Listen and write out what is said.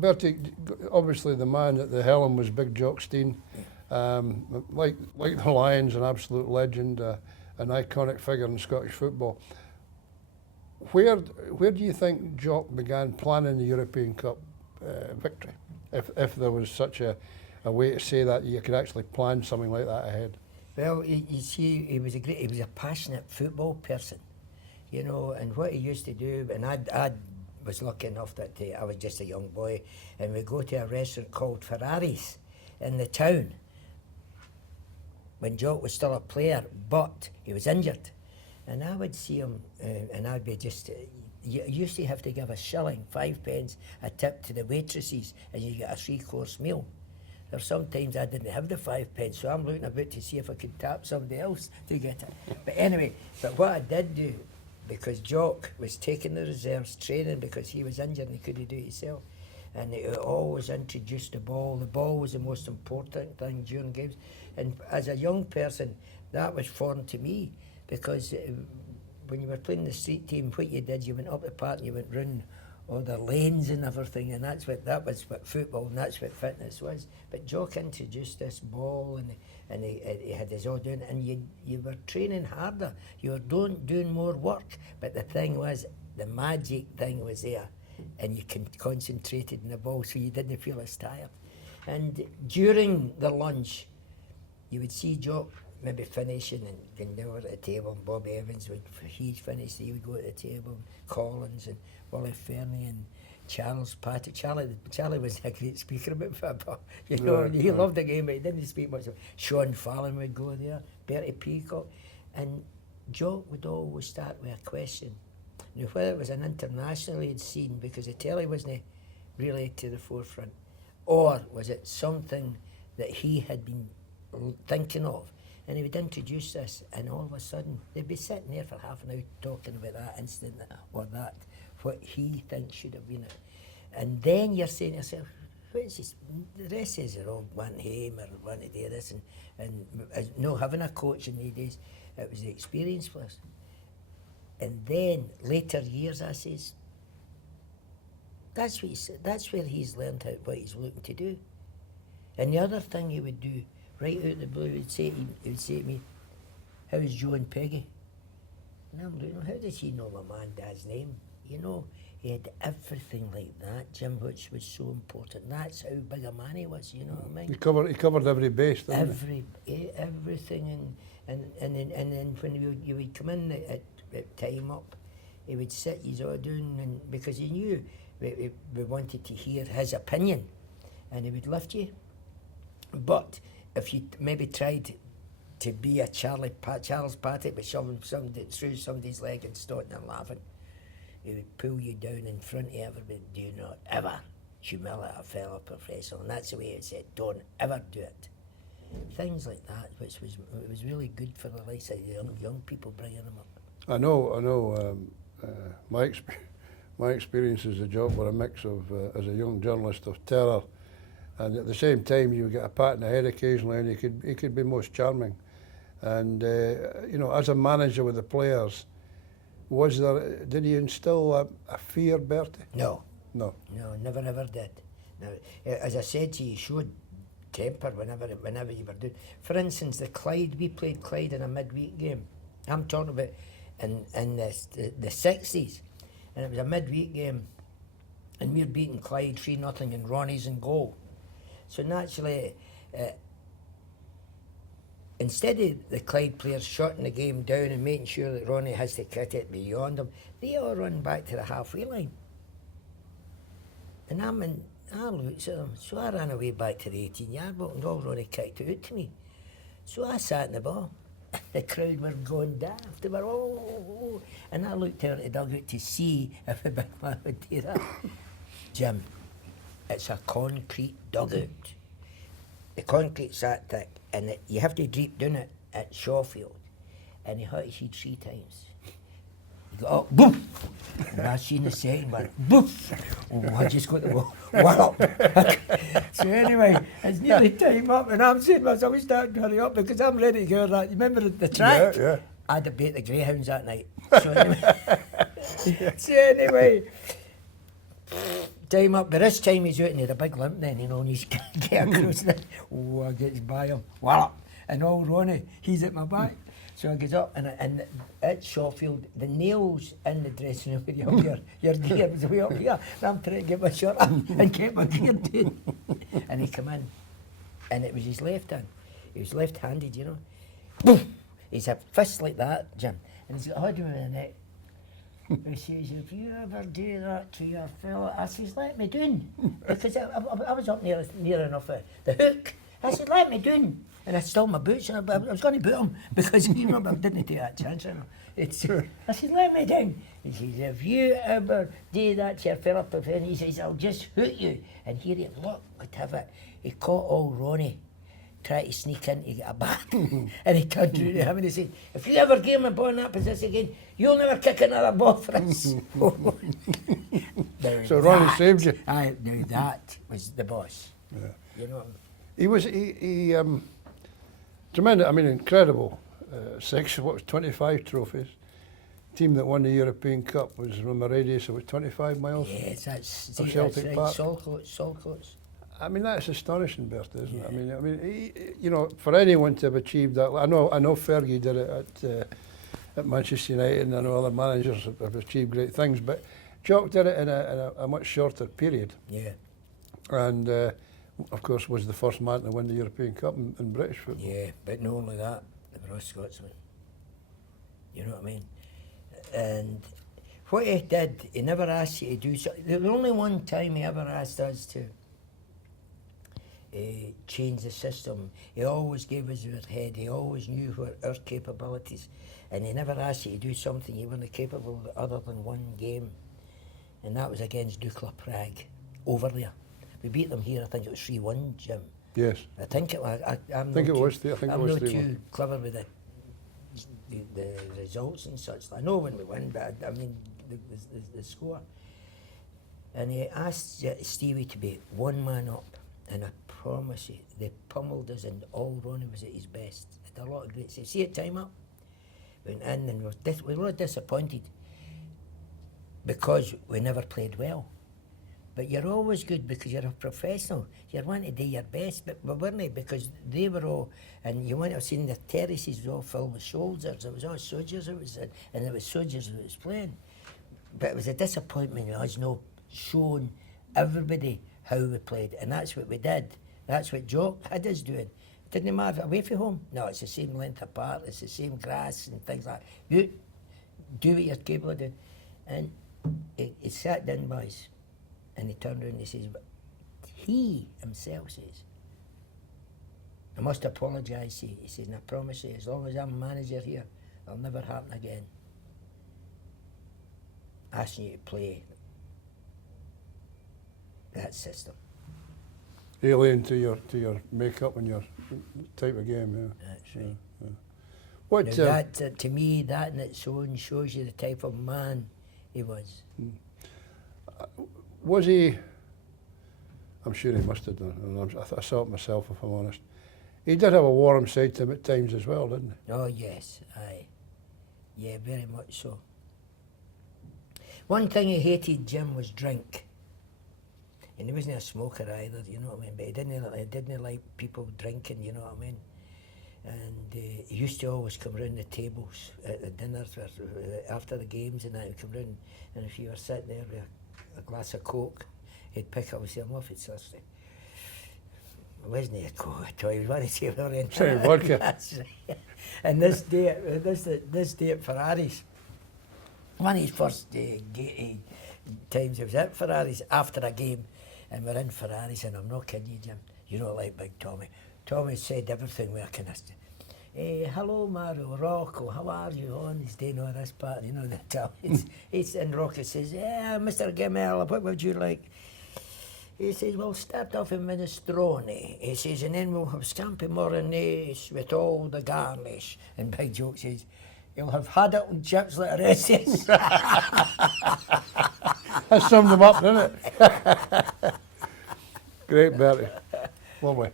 Bertie, obviously the man at the helm was big Jock Stein. Like the Lions, an absolute legend, an iconic figure in Scottish football. Where do you think Jock began planning the European Cup victory? If there was such a way to say that you could actually plan something like that ahead. Well, you see, he was a passionate football person, you know, and what he used to do, and I was lucky enough that I was just a young boy, and we'd go to a restaurant called Ferrari's in the town when Jock was still a player, but he was injured. And I would see him, and I'd be just, you used to have to give a shilling, 5 pence, a tip to the waitresses, and you get a 3-course meal. Or sometimes I didn't have the 5 pence, so I'm looking about to see if I could tap somebody else to get it. But anyway, but what I did do, because Jock was taking the reserves training because he was injured and he couldn't do it himself, and he always introduced the ball. The ball was the most important thing during games. And as a young person, that was foreign to me, because when you were playing the street team, what you did, you went up the park and you went round all the lanes and everything, and that was what football, and that's what fitness was. But Jock introduced this ball, and he had his all doing, and you were training harder, you were doing more work. But the thing was, the magic thing was there, and you concentrated on the ball, so you didn't feel as tired. And during the lunch, you would see Jock maybe finishing and going over at the table, and Bobby Evans he'd finish, he would go to the table, and Collins and Willie Fernie and Charles Patrick. Charlie was a great speaker about football, you know, and he loved the game, but he didn't speak much. Sean Fallon would go there, Bertie Peacock, and Jock would always start with a question. Now, whether it was an international he'd seen, because the telly wasn't really to the forefront, or was it something that he had been thinking of, and he would introduce this, and all of a sudden they'd be sitting there for half an hour talking about that incident or that, what he thinks should have been it. And then you're saying to yourself, what is this? The rest is they're all one home or want to do this, and no having a coach in the days, it was the experience for us. And then later years, I says, that's where he's learned what he's looking to do. And the other thing he would do, right out of the blue, he would say to me, how's Joe and Peggy? And I'm looking, how does he know my man dad's name? You know, he had everything like that, Jim, which was so important. That's how big a man he was, you know what I mean? He covered every base, didn't he? Everything, and then when you would come in at time up, he would sit, he's all doing, and because he knew we wanted to hear his opinion, and he would lift you. But if you maybe tried to be a Charles Patrick by shoving somebody through somebody's leg and starting and laughing, he would pull you down in front of everybody. Do not ever humiliate a fellow professional. And that's the way he said, don't ever do it. Things like that, which was really good for the likes of young people, bringing them up. I know. My experience as a job were a mix of, as a young journalist, of terror, and at the same time you would get a pat in the head occasionally, and he could be most charming. And you know, as a manager with the players, did he instill a fear, Bertie? No, never ever did. Now, as I said to you, he showed temper whenever you were doing. For instance, we played Clyde in a midweek game. I'm talking about in the 60s, and it was a midweek game, and we were beating Clyde 3-0, and Ronnie's in goal. So naturally, instead of the Clyde players shutting the game down and making sure that Ronnie has to kick it beyond them, they all run back to the halfway line. And I looked at them, so I ran away back to the 18-yard box, and all Ronnie kicked it out to me. So I sat in the ball. The crowd were going daft. They were, oh. And I looked out at the dugout to see if the big man would do that. Jim, it's a concrete dugout. The concrete's that thick, and you have to drip down it at Shawfield, and he hits you 3 times. You go, oh, boom! And I seen the second one, boom! Oh, I just got the ball. Wow! So anyway, it's nearly time up, and I'm saying to myself, we starting to hurry up because I'm ready to go. That. You remember the track? Yeah. I had to beat the Greyhounds that night. So anyway, time up. But this time he's out and he had a big limp then, you know, and he's get across the, oh, I gets by him, wallop, and all Ronnie, he's at my back. So I get up and at Shawfield, the nails in the dressing room, your gear was way up here, and I'm trying to get my shirt up and get my gear down. And he come in, and it was his left hand. He was left-handed, you know. Boom! He's a fist like that, Jim, and he's got a hood around the neck. He says, if you ever do that to your fella, I says, let me down. Because I was up near enough the hook. I said, let me down. And I stole my boots, and I was going to boot him, because you remember, I didn't take that chance. I said, let me down. He says, if you ever do that to your fella, and he says, I'll just hoot you. And here he look, could have it. He caught old Ronnie, tried to sneak in to get a bat, and he turned to him and he said, if you ever give my ball in that position again, you'll never kick another ball for us. So Ronnie saved you. I knew that was the boss. Yeah. You know. He tremendous, I mean, incredible. 25 trophies. Team that won the European Cup was from a radius of 25 miles. Yes, that's Celtic right. Park. Saltcoats. I mean, that's astonishing, Bertie, isn't it? I mean, you know, for anyone to have achieved that, I know Fergie did it at Manchester United, and I know other managers have achieved great things, but Jock did it in a much shorter period. Yeah. And of course, was the first man to win the European Cup in British football. Yeah, but not only that, they were all Scotsmen. You know what I mean? And what he did, he never asked you to do something. The only one time he ever asked us to change the system. He always gave us our head. He always knew what our capabilities, and he never asked you to do something you weren't capable of other than one game, and that was against Dukla Prague over there. We beat them here. I think it was 3-1, Jim. Yes. I think it was. I'm think not it was. too, I think I'm it was not 3-1. too clever with the results and such. I know when we win, but I mean the score. And he asked Stevie to be one man up. And I promise you, they pummeled us, and all Ronnie was at his best. Had a lot of great saves. See at time up? Went in and we were disappointed because we never played well. But you're always good because you're a professional. You want to do your best, but we weren't, because they were all, and you might have seen the terraces were all filled with soldiers. It was all soldiers it was in, and it was soldiers that was playing. But it was a disappointment of us not showing everybody how we played, and that's what we did. That's what Jock had us doing. It didn't matter away from home. No, it's the same length apart. It's the same grass and things like that. You do what you're capable of doing. And he sat down, boys, and he turned around and he says, but he himself says, I must apologise to you. He says, and I promise you, as long as I'm manager here, it'll never happen again. Asking you to play that system. Alien to your makeup and your type of game, yeah. That's right. Yeah. What? Now that, to me, that in its own shows you the type of man he was. Was he? I'm sure he must have done. And I saw it myself, if I'm honest. He did have a warm side to him at times as well, didn't he? Oh yes, aye. Yeah, very much so. One thing he hated, Jim, was drink. And he wasn't a smoker either, you know what I mean? But he didn't like people drinking, you know what I mean? And he used to always come round the tables at the dinners after the games, and that he'd come round, and if you were sitting there with a glass of Coke, he'd pick up and say, I'm off, it's thirsty. It wasn't a Coke at all, he was wanting to say, well, then. Say vodka. That's right. And this day at Ferraris, one of his first times he was at Ferraris after a game, and we're in Ferraris, and I'm not kidding you, Jim. You know, like Big Tommy. Tommy said everything with a kind of, hello, Mario, Rocco, how are you? On his day, no, this part, you know, the Tommy. And Rocco says, yeah, Mr. Gemmell, what would you like? He says, we'll start off with minestrone. He says, and then we'll have scampi bolognese with all the garnish. And Big Joke says, you'll have haddock and chips like the rest of us. That summed him up, didn't it? Great, Bertie. Lovely.